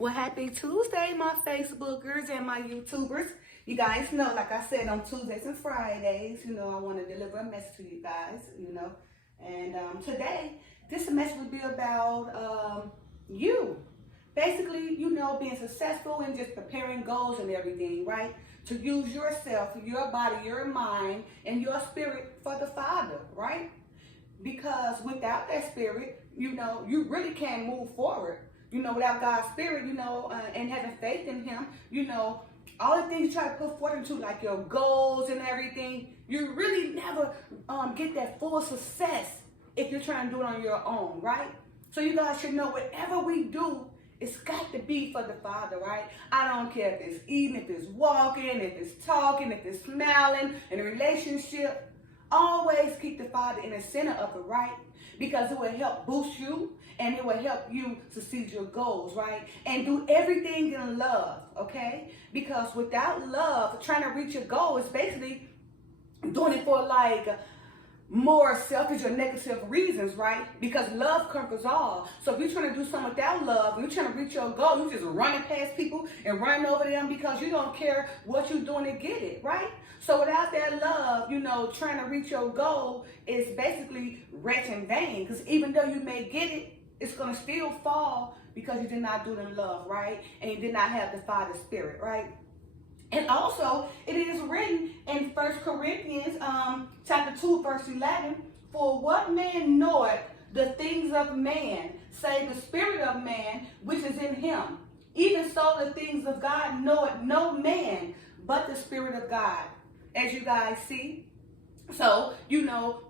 Well, happy Tuesday, my Facebookers and my YouTubers. You guys know, like I said, on Tuesdays and Fridays, I want to deliver a message to you guys, And today, this message will be about you. Basically, being successful and just preparing goals and everything, right? To use yourself, your body, your mind, and your spirit for the Father, right? Because without that spirit, you really can't move forward. Without God's spirit, and having faith in Him, all the things you try to put forth into, like your goals and everything, you really never get that full success if you're trying to do it on your own, right? So you guys should know whatever we do, it's got to be for the Father, right? I don't care if it's eating, if it's walking, if it's talking, if it's smiling, in a relationship. Always keep the Father in the center of it, right? Because it will help boost you and it will help you succeed your goals, right? And do everything in love, okay? Because without love, trying to reach your goal is basically doing it for more selfish or negative reasons, right? Because love conquers all. So if you're trying to do something without love, and you're trying to reach your goal, you're just running past people and running over them because you don't care what you're doing to get it, right? So without that love, trying to reach your goal is basically wretched in vain. Because even though you may get it, it's going to still fall because you did not do it in love, right? And you did not have the Father's Spirit, right? And also, it is written in 1 Corinthians chapter 2, verse 11, for what man knoweth the things of man, save the spirit of man, which is in him? Even so, the things of God knoweth no man, but the Spirit of God. As you guys see. So,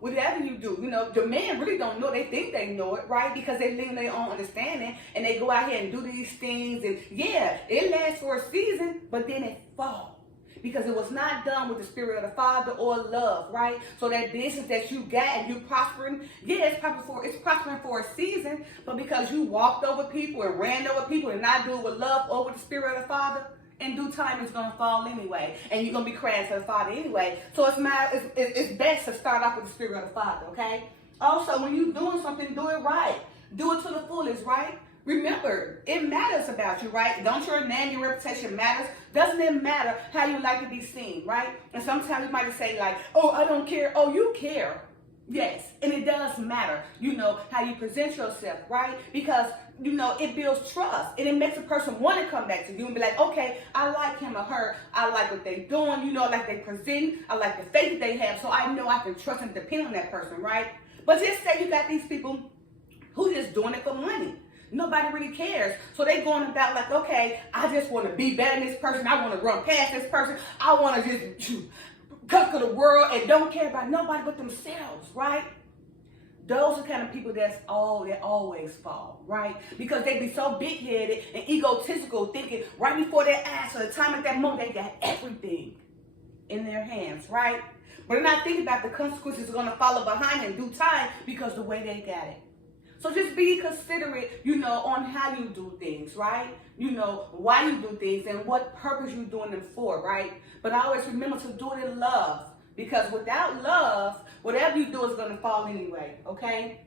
whatever you do, the men really don't know. They think they know it, right? Because they live in their own understanding and they go out here and do these things. And yeah, it lasts for a season, but then it falls. Because it was not done with the Spirit of the Father or love, right? So that business that you got and you prospering, yeah, it's prospering for a season, but because you walked over people and ran over people and not do it with love or with the Spirit of the Father, in due time, it's going to fall anyway. And you're going to be crying to the Father anyway. So it's best to start off with the Spirit of the Father, okay? Also, when you're doing something, do it right. Do it to the fullest, right? Remember, it matters about you, right? Don't your name, your reputation matters? Doesn't it matter how you like to be seen, right? And sometimes you might say oh, I don't care. Oh, you care. Yes, and it does matter, how you present yourself, right? Because, it builds trust and it makes a person want to come back to you and be like, okay, I like him or her. I like what they're doing, I like they present. I like the faith that they have, so I know I can trust and depend on that person, right? But just say you got these people who just doing it for money. Nobody really cares. So they going about okay, I just want to be better than this person. I want to run past this person. I want to just cut to the world and don't care about nobody but themselves, right? Those are the kind of people that always fall, right? Because they be so big-headed and egotistical, thinking right before their eyes, so the time at that moment, they got everything in their hands, right? But they're not thinking about the consequences are going to follow behind in due time because the way they got it. So just be considerate, on how you do things, right? Why you do things and what purpose you're doing them for, right? But always remember to do it in love. Because without love, whatever you do is going to fall anyway, okay?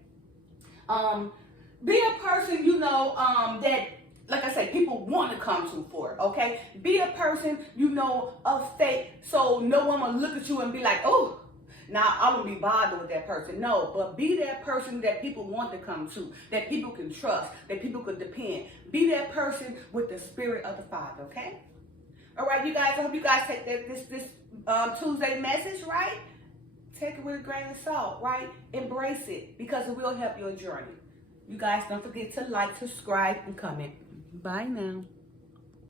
Be a person, that, like I say, people want to come to for, okay? Be a person, of faith, so no one will look at you and be like, oh, now I won't be bothered with that person. No, but be that person that people want to come to, that people can trust, that people could depend. Be that person with the Spirit of the Father, okay? All right, you guys, I hope you guys take this Tuesday message, right? Take it with a grain of salt, right? Embrace it because it will help your journey. You guys don't forget to like, subscribe, and comment. Bye now.